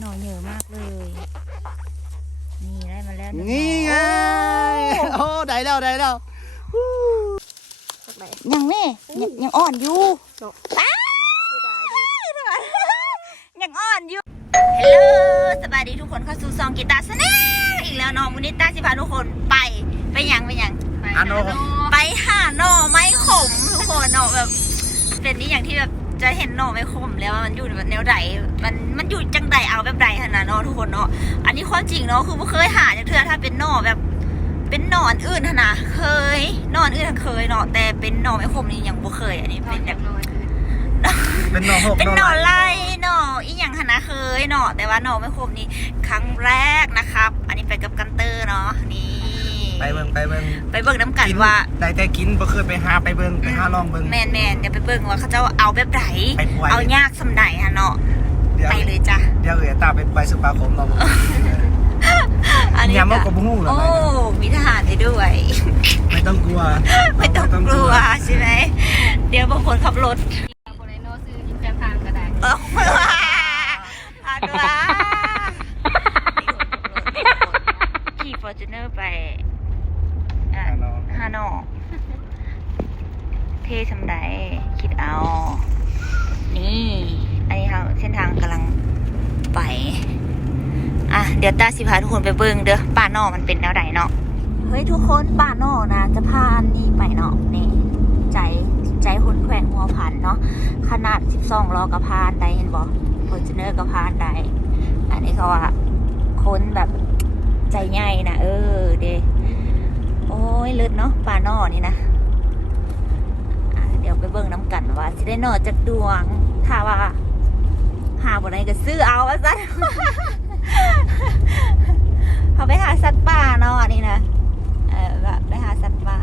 หน่อเยอะมากเลย นี่ได้มาแล้วหงนี่ไงหน่อโอ้ ได้แล้วได้แล้วยังแม่ยังยังอ่อนอยู่อ้าวยังอ่อนอยู่ ฮัลโหล สบายดีทุกคนเข้าสู่ซองกีตาร์สแนลอีกแล้วเน้องวันนี้ต้าสิพาทุกคนไป ไปยังไปยังอันโนไปหาหน่อไม้ขมทุกคนเนาะแบบ เป็นนี่อย่างที่แบบ จะเห็นหน่อไม้ขมแล้วว่ามันอยู่แบบแนวใดมันมันอยู่จังใดเอาแบบใดขนาดเนาะทุกคนเนาะอันนี้ความจริงเนาะคือไม่เคยหาจากเทือถ้าเป็นหน่อแบบ เป็นหนอนอื่นหั่นนะเคยหนอนอื่นเคยเนาะแต่เป็นหน่อไม้ขมนี่ยังบ่เคย อันนี้เป็นแบบเป็นหนอหกเป็นหหน่นออไล่หน่ออีหยังหั่นนะเคยเนาะแต่ว่าหน่อไม้ขมนี่ครั้งแรกนะครับ อันนี้ไปกับกันเตอร์เนาะนี่ ไปเบิ่งไปเบิ่งไปเบิ่งน้ำกันว่า ได้แต่กินบ่เคยไปหาไปเบิ่งไปหาลองเบิ่งแมนแมนเดี๋ยวไปเบิ่งว่าเขาจะเอาแบบไหนไปป่วยเอายากสำไหนฮะเนาะเดี๋ยวไปเลยจ้ะเดี๋ยวเอ๋ตาไปไปสุภาคมเราบ่อันนี้ยามก็เอากับบ่ฮู้เหรอโอ้มีทหารให้ด้วย ไม่ต้องกลัว ไม่ต้องกลัวใช่ไหมเดี๋ยวบางคนขับรถคนไอโนซื้อยินแปลทางก็ได้เอออาดว่าขี่ฟอร์จูเนอร์ไป อะฮานอเทสำไดคิดเอา นี่ อันนี้ทางเส้นทางกำลังไป อะ เดี๋ยวตาสิพาทุกคนไปเบิ่งเด้อป่าหนอมันเป็นแนวใดเนาะเฮ้ยทุกคนป่าหนอนะ จะพานี่ไปเนาะนี่ใจใจคนแขวงหัวพันเนาะขนาด12ล้อกระพานได้เห็นบ่ฟอร์จูเนอร์กระพานได้อันนี้เขาว่าคนแบบใจใหญ่นะเออเด โอ้ยเลิศเนาะป่าหนอนี่นะเดี๋ยวไปเบิ่งน้ำกันว่าสิได้หนอจากดวงถ้าว่า หาบนไหนก็ซื้อเอาว่าซั่นเขาไปหาสัตว์ป่าเนาะอันนี่นะเออแบบไปหาสัตว์ป่า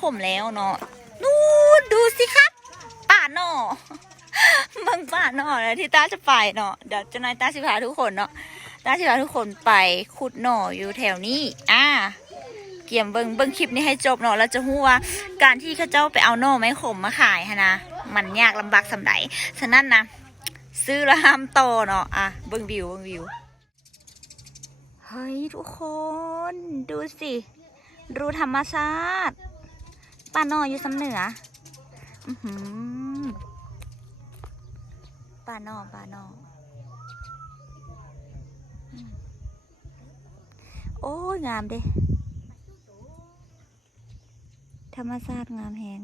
ขมแล้วเนาะนู่นดูสิครับ ป่าหนอเมืองป่าหนอแล้วที่ตาจะไปเนาะเดี๋ยวจะนายตาสิพาทุกคนเนาะตาสิพาทุกคนไปขุดหน่ออยู่แถวนี้ อ่าเกี่ยมเบิงเบิงคลิปนี้ให้จบเนาะแล้วจะรู้ว่าการที่ข้าเจ้าไปเอาหน่อไม้ขมมาขายฮะนะมันยากลำบากสำใดฉะนั้นนะซื้อแล้วห้ามโตเนาะอะเบิงวิวเบิงวิวเฮ้ยทุกคน ดูสิ รู้ธรรมชาติ ป่าหนออยู่สำเหนืออือหือป่าหนอป่านออืมโอ้ยงามเด้ธรรมชาติงามแหง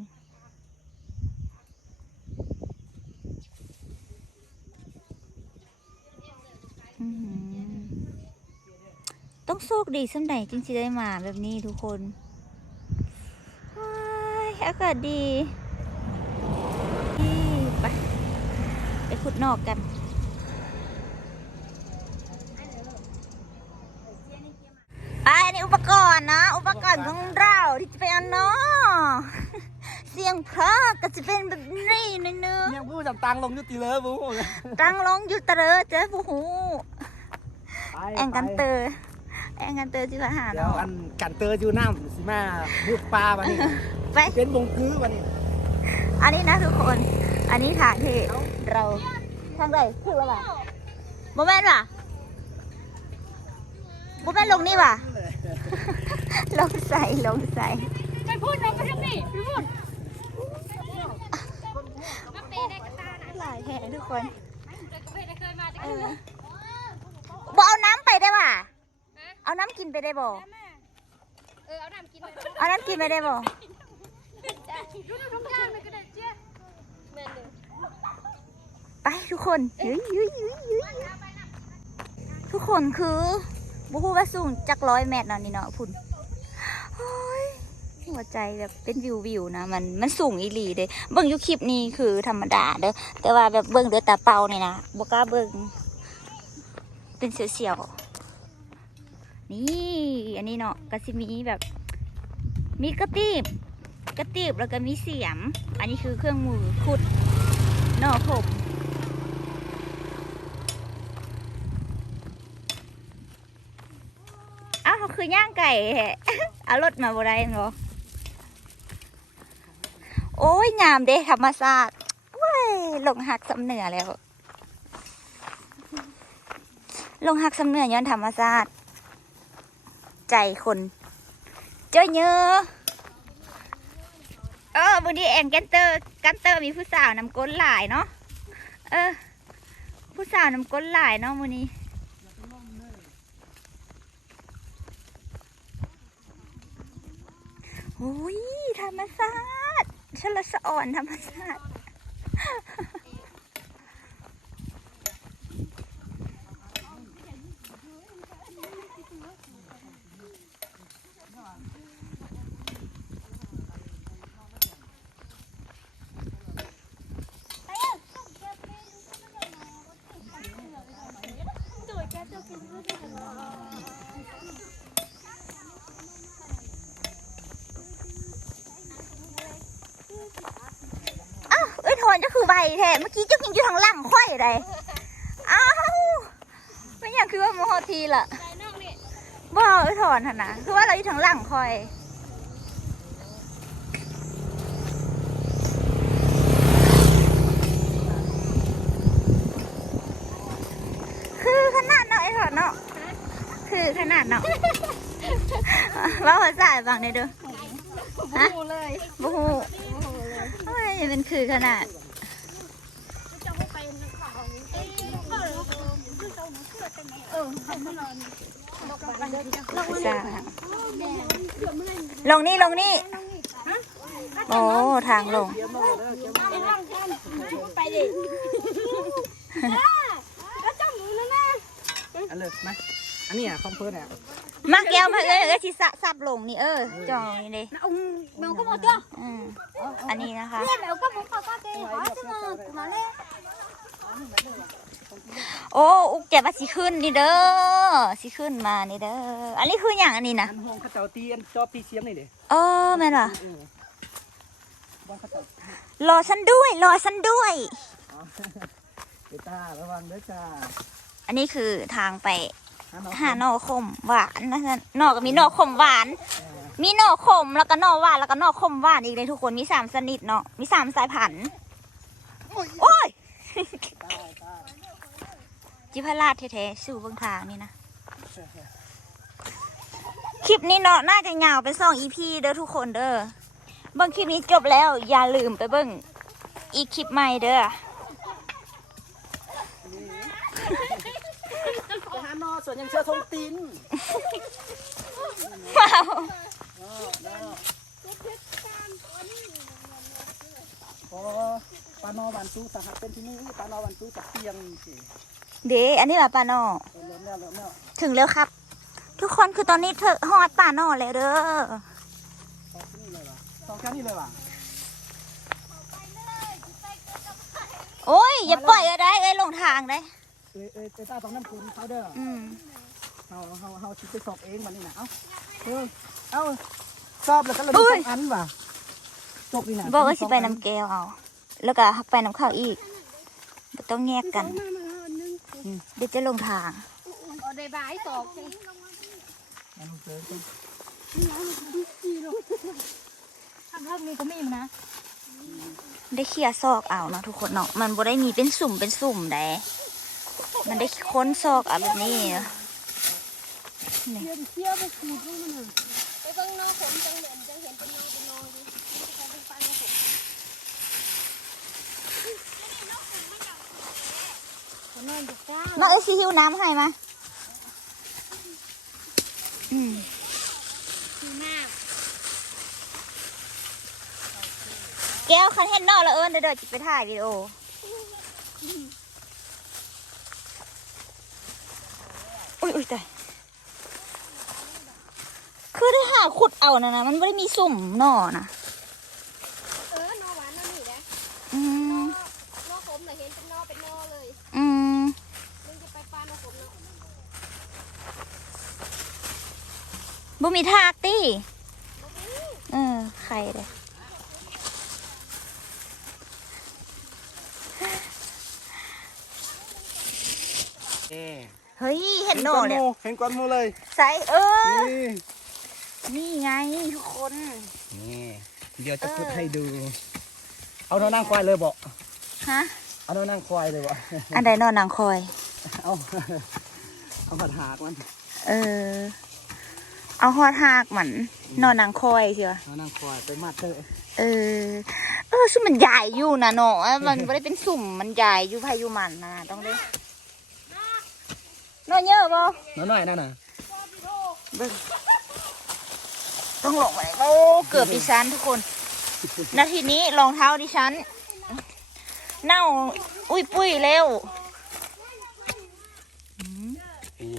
อือหือต้องโชคดีสำใดจึงจะได้มาแบบนี้ทุกคน อากาศดีนี่ไปไปขุดนอกกันอะอันนี้อุปกรณ์นะ อุปกรณ์ของเราที่จะไปเอาเนาะเสียงเพราะก็จะเป็นแบบนี้นะเนอะยังพูดจับตังลงยุติเลยบูตั้งลงอยู่เตรอเจ๊ผู้หูแองกันเตอร์แองกันเตอร์จิว่าหาเดี๋ยวเนาะอันกันเตอร์อยู่น้ำสิมาบุกปลาวันนี้ ไป เป็นวงคือวันนี้อันนี้นะทุกคน อันนี้ฐานที่เราทางใดคือว่าโมแมนว่ะโมแมนลงนี่ว่ะ ลงใส่ลงใส่ไปพูดน้องไปทางนี้ไปพูดมาเปย์ได้กับตานะหลายแห่ทุกคนเด็กเปย์ได้เคยมาได้เอกันอบ่เอาน้ำไปได้ป่ะ เอาน้ำกินไปได้บ่ เออเอาน้ำกินเลยเอาน้ำกินไปได้บ่ รู้ทุกอย่างเลยก็ได้เจ๊แม่นเลยไปทุกคนเฮ้ยเฮ้ยเฮ้ยเฮ้ยทุกคนคือบุคูว่าสูงจักร้อยเมตรเนาะนี่เนาะพุ่นหัวใจแบบเป็นวิววิวนะมันมันสูงอีหลีเลยเบิ่งยูคลิปนี้คือธรรมดาเด้อแต่ว่าแบบเบิ่งเดือตาเป่านี่ยนะบกล้าเบิ่งเป็นเสียวๆนี่ อันนี้เนาะก็สิมีแบบมีกระติบ กระติบแล้วก็มีเสียม อันนี้คือเครื่องมือขุดหน่อผมอ้าวคือย่างไก่เอารถมาบ่ได้เหรอโอ้ย งามเด้ธรรมศาสตร์ว้ยลงหักสำเหนือแล้ว ลงหักสำเหนือย้อนธรรมศาสตร์ใจคน เจ้าเยอะ เออวันนี้แองกันเตอร์กันเตอร์มีผู้สาวนำก้นหลายเนาะเออ ผู้สาวนำก้นหลายเนาะวันนี้โอ้ยธรรมศาสตร์ชลสะอ่อนธรรมศาสต อ้ยโทนจะคือใบแท้เมื่อกี้เจ้ากินอยู่ทางหล่างค่อยอะไรอ้าวไม่อยากคือว่าโมโหทีละใจน้องนี่บ่เอ้ยถอนหั่นนะคือว่าเราอยู่ทางหล่างคอยคือขนาดเนาะไอ้ถอนเนาะคือขนาดเนาะว่าภาษาบางในอยเด้อฮะโอ้เลยบูฮูทำไมเป็นคือขนาด จะไปไปนักข่าวนี้เอ้ยเออคือเจ้า หนูเชื่อเต็มเออทำมานอนลงไปเดินลงภาษาแม่เชื่อเมื่อไหร่ลงนี่ลงนี่ โอ้ ทางลงเตรียมมาเลยเตรียมมาไปนั่งกันไปดิแล้วเจ้าหนูนะแม่อันเลยไหมอันนี้อะคอมเพิร์ตอะมาแก้วมาเอ้ยเอ้ยที่สะสับลงนี่เออจองนี่เลย ông mèo có một chưa อืมอันนี้นะคะ Nghe mèo có một khẩu cái hỏi chứ mà mà lên โอ้อุกแกว่าสิขึ้นนี่เด้อสิขึ้นมานี่เด้ออันนี้คืออย่างอันนี้นะอันห้องเข้าเจ้าตีอันจอบตีเสียมนี่เด้เออแม่นว่ะเออบ้านเข้าเจ้ารอฉันด้วยรอฉันด้วยอ๋อเดต้าระวังเด้อจ้าอันนี้คือทางไปหาน้องหาหน่อขมหวานนะจ๊ะหน่อก็มีหน่อขมหวาน มีหน่อขมแล้วก็หน่อหวานแล้วก็หน่อขมหวานอีกเลยทุกคนมีสามชนิดเนาะมีสามสายพันธุ์โอ้ย จิพราชแท้ๆสู่เบื้องทางนี่นะ คลิปนี้เนาะน่าจะยาวเป็นสองอีพีเด้อทุกคนเด้อเบิ่งคลิปนี้จบแล้ว อย่าลืมไปเบิ่งอีกคลิปใหม่เด้อไปหาน้อส่วนยังเชื่อทงตีนว้าวพอปลาโนวันตู้สหัสเป็นที่นี่ปลาโนวันตู้จากเตียงสิ เดอันนี้ล่ะปานอเริ่มแล้วเริ่มแล้วถึงแล้วครับ ทุกคนคือตอนนี้เธอฮอดป่านอแล้วเด้อสองที่นี่เลยว่ะสองแค่นี้เลยว่ะโอ้ยอย่าปล่อยก็ได้เอ้ยลงทางได้เอ้ยเอ้ยเอ้ยตาต้องน้ำคุณเขาเด้ออืมเฮาเฮาเฮาสิไปสอบเองวันนี้นะเอ้าเออเอ้าสอบแล้วก็เราดูสองอันว่ะจบนี่นะบอกว่าสิไปน้ำแก้วเอาแล้วก็ไปน้ำข้าวอีกบ่ต้องแยกกัน เดี๋ยวจะลงทาง ở đây bà ấy sọt อันเจอกันทำเท่านี้ก็ม่อยู่นะได้เคลียซอกเอาเนาะทุกคนเนาะมันบ่ได้มีเป็นสุ่มเป็นสุ่มไดมันได้ค้นซอกเอาแบบนี้เที่ยเที่ยไปขูดด้มันไปเบิ่งนอกผมจังเหม็นจังเห็นเป็นนอเป็นนอดิมันจะกลายเป็นปลานอผม นอนอยู่ก้ามาเอ้ยสิหิวน้ำให้มาอืมคือหน้าแก้วคันเห็นนอกแล้วเอิญเดี๋ยวเดี๋ยวจิไปถ่ายวิดีโออุ้ยอุ้ยตายคือได้หาขุดเอานะนะมันไม่ได้มีสุ่มหน่อนะ บ่มีทากติเออไข่เลยเฮ้ย เห็นโนเนี่ยเห็นก้อนโมเลย ใส่เออ นี่ไงทุกคน นี่เดี๋ยวจะพูดให้ดู เอานอนนั่งควายเลยบอกฮะ เอานอนนั่งควายเลยบอกอันใดนอนนั่งควาย เอา เอาผัดหากมัน เออ เอาฮอดหากมัน นอนนางคอยเชียวเอานางควายไปมัดเถอะเออ เออสุ่มมันใหญ่อยู่นะเนาะมันไม่ได้เป็นสุ่มมันใหญ่อยู่พายุมันนะต้องได้นอนเยอะบ่น้อยหน่อยนั่นน่ะเบิ่งต้องลงไปโอ้เกือบดิฉันทุกคน นาทีนี้รองเท้าดิฉัน เน่า อุ้ยปุ้ยเร็วอืม นี่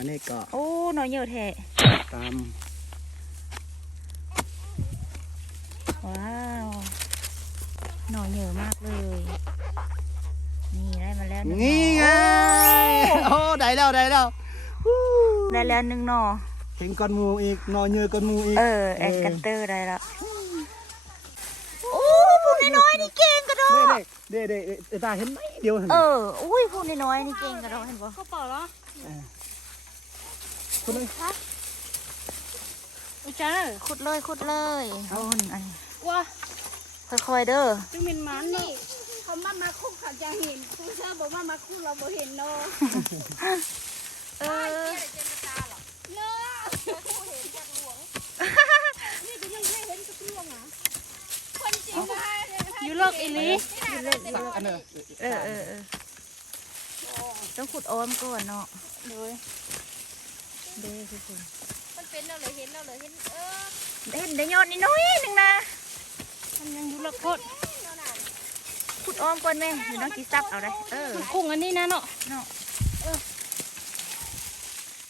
วันนี้ก็โอ้นอนเยอะแท้ตามว้าวหน่อเยอะมากเลย นี่ได้มาแล้วหนึ่งหนี่ไงโอ้โอ้ได้แล้วได้แล้วฮู้ได้แล้วหนึ่งหน่อเห็นก้อนหมูอีกหนอเยอะก้อนหมูอีกเออแอนกันเตอร์ได้แล้วโอ้พวกน้อยๆนี่เก่งกระโดเด้ดเด้เด้เด้เด้ตาเห็นไหมเดียวเห็นไหเอมออุ้ยพวกน้อยๆนี่เก่งกระโดดเห็นปะเขาเปล่าเหรอคุ ณนึงอุ้ยจ้าขุดเลยขุดเลยเอาอันนี้ว่าค่อยๆเด้อจึงเป็นมันเนาะเขามามาคุกเขาจะเห็นคุณเชื่อบอกว่ามาคุกเราบ่เห็นเนาะเออเนาะนี่ก็ยังไม่เห็นสักเรื่องอะคนจริงนะอยู่โลกอีลีอันนี้เออเออเออต้องขุดอ้อมก่อนเนาะเลย เด้อทุกคนมันเป็นเราเลยเห็นเราเลยเห็นเออเห็นได้ยอดนิดน้อยหนึ่งนะมันยังอยู่โลกโคตรขุดอ้อมก่อนแม่เดี๋ยวน้องจีซับเอาได้เออกุ้งอันนี้นะเนาะเนาะ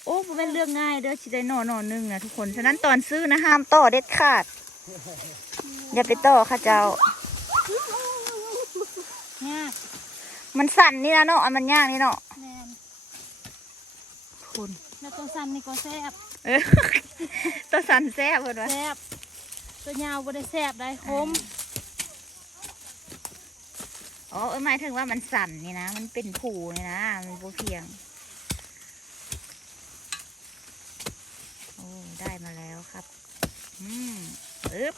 โอ้บ่เป็นเรื่องง่ายเด้อชิได้หน่อหน่อหนึงนะทุกคน ฉะนั้นตอนซื้อนะห้ามต่อเด็ดขาด อย่าไปต่อค่ะเจ้าเนี่ยมันสั่นนี่นะเนาะอันมันยากนี่เนาะแมนคุณ แล้วตัวสั้นนี่ก็แซ่บเออตัวสั่นแซ่บเพิ่นว่าแซ่บตัวยาวบ่ได้แซ่บได้คมอ๋อเออหมายถึงว่ามันสั่นนี่นะ มันเป็นผูนี่นะ มันบ่เพียง โอ้ ได้มาแล้วครับ อืมปึ๊บ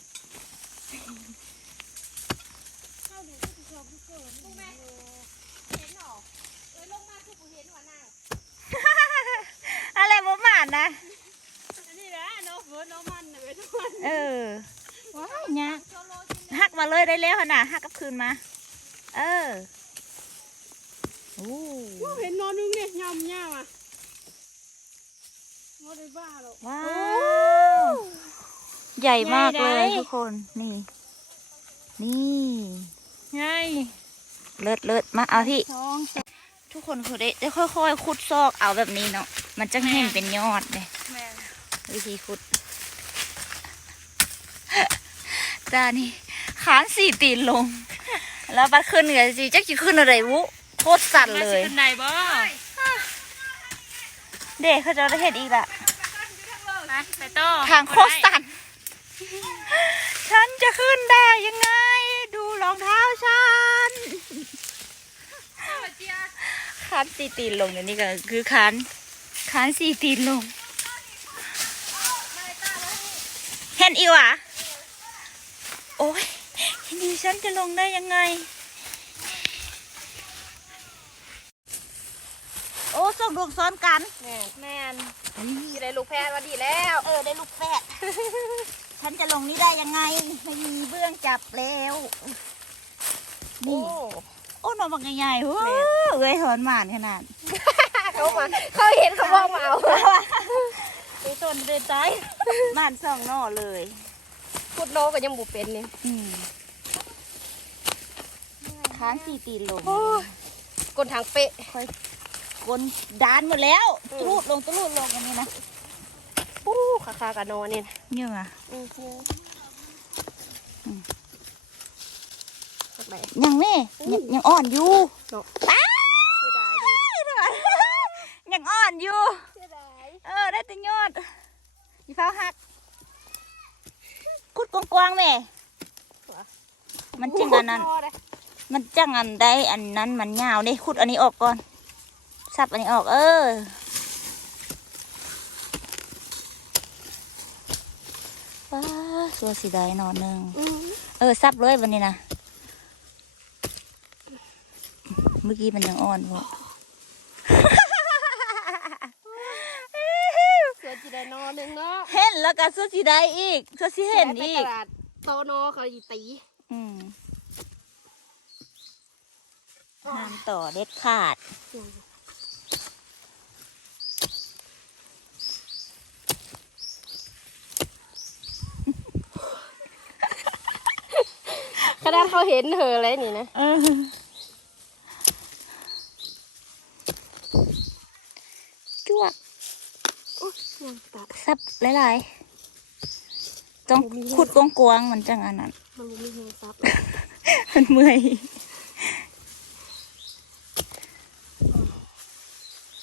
อะไรบ่หมานนะอันนี้แหละเนาะเฟิร์นเนาะมันเว้ยทุกคนเออว้ายเนี่ยหักมาเลยได้แล้วหั่นน่ะหักกลับคืนมา เออโอ้เห็นนอนนึงเนี่ยยำยำอะงอได้บ้าหรอกว้าวใหญ่มากเลยใหญ่ได้ทุกคนนี่ นี่ไงเลิศเลิศมาเอาที่สองสาม ทุกคนคือได้ได้ค่อยๆขุดซอกเอาแบบนี้เนาะมันจะเห็นเป็นยอดเลยแม่วิธีขุดตานี่ขานสี่ตีนลง แล้วบัดขึ้นเหนือจีจักจะขึ้นอะไรวุโคตรสั่นเลยขึ้นไหนบ่เด็กเขาจะได้เห็นอีกละไปไปต่อทางโคตรสั่นฉันจะขึ้นได้ยังไง ดูรองเท้าฉัน คานสี่ตีนลงอย่างนี้ก็คือคานคานสี่ตีนลงเห็นอีวะโอ้ยทีนี้ฉันจะลงได้ยังไง โอ้ส่งดวงซ้อนกันแม่แม่นสิได้ลูกแพทย์ว่าดีแล้ว เออได้ลูกแฝดฉันจะลงนี่ได้ยังไง ไม่มีเบื้องจับแล้วโอ้นี่ โอ้หนอนบักใหญ่ๆเฮ้ยเอ้ยถอนหมานขนาดเขามาเขาเห็นเขาบอกมาเอาไปชนไปใจหมานสองหน่อเลยพูดโนก็ยังบุเป็นนี่อืมค้างสี่ตีนลงกลทางเป๊ะกลดานหมดแล้วตรูดลงตรูดลงอันนี้นะปู้คาคากันนอนนี่เยอะอะ อืมจริง อืม สัก ไหนยังแม่ยังยังอ่อนอยู่เนาะอ้าเสียดายเลยยังอ่อนอยู่ เสียดายเออได้แต่ยอดอีฟ้าวหักคุดกว้างๆแม่ มันจึงอันนั้นพอเลยมันจังอันใดอันนั้นมันยาวนี่ขุดอันนี้ออกก่อนสับอันนี้ออก เออว้าสัวสีได้นอนหนึ่งอืมเออซับเลยวันนี้นะ เมื่อกี้มันยังอ่อนพอเสือจีได้นอนหนึ่งเนาะเห็นแล้วก็สัวสีได้อีกสัวสีเห็นไปอีตกลาดโตโนเขาอีตีอืมห้ามต่อเด็ดขาด ขนาดเขาเห็นเธอเลยนี่นะ จ้วก อุ๊ยยังตัด ซับหลายๆต้องขุดกวางๆมันจังอันนั้นมันบ่มีเงินซับมันเมื่อย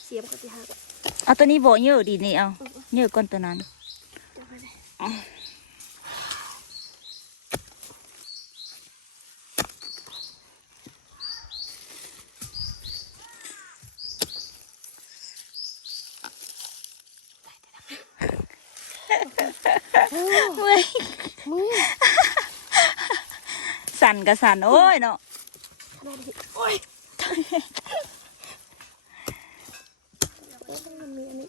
เสียมกับที่หักเอาตัวนี้โบเยอะดีนี่เอาเยอะก่อนตัวนั้น จะไปไหน เมื่อยมือสั่นกับสั่นโอ้ยเนาะขนาดนี้โอ้ยมันมีอันนี้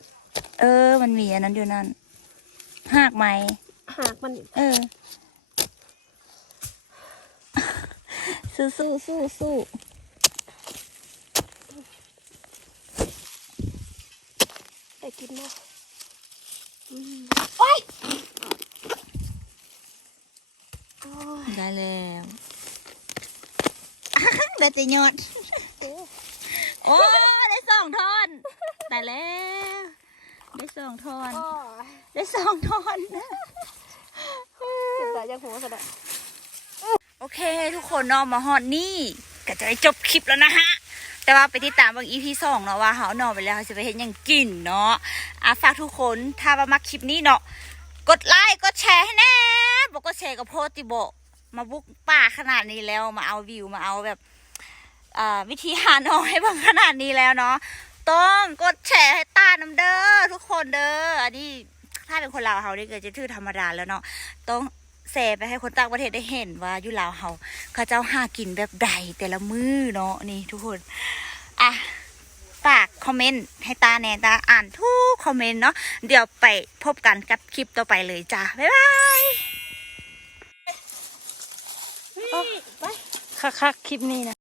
เออ มันมีอันนั้นอยู่นั่นหากไหมหากมันเออ สู้สู้สู้สู้ ได้กินเนาะอืม โอ้ยโอ้ยได้แล้วได้แต่ยอดเอ๊ะโอ้ ได้สองทอนได้แล้ว ได้สองทอนโอ้ยได้สองทอนเจ็บตายังหัวขนาดโอเค ทุกคนเนาะมาฮอดนี่ ก็จะได้จบคลิปแล้วนะฮะแต่ว่าไปติดตามบาง EP สองเนาะว่าเขาเนอนไปแล้วเขาจะไปเห็นหยังกินเนาะ อะฝากทุกคนถ้าว่ามาคลิปนี้เนาะกดไลค์กดแชร์ให้แน่บอกก็แชร์กับโพสติโบมาบุกป่าขนาดนี้แล้วมาเอาวิวมาเอาแบบอ่าวิธีหาน้อยบางขนาดนี้แล้วเนาะต้องกดแชร์ให้ตาน้ำเด้อทุกคนเด้ออันนี้ถ้าเป็นคนลาวเขาได้เกิดจะถือธรรมดาแล้วเนาะต้องแชร์ไปให้คนต่างประเทศได้เห็นว่าอยู่ลาวเขาเขาเจ้าหากินแบบใดแต่ละมือเนาะนี่ทุกคนอะ ฝากคอมเมนต์ให้ตาแนตาอ่านทุกคอมเมนต์เนาะเดี๋ยวไปพบกันกับคลิปต่อไปเลยจ้าบ๊ายบายไปคักๆคลิปนี้นะ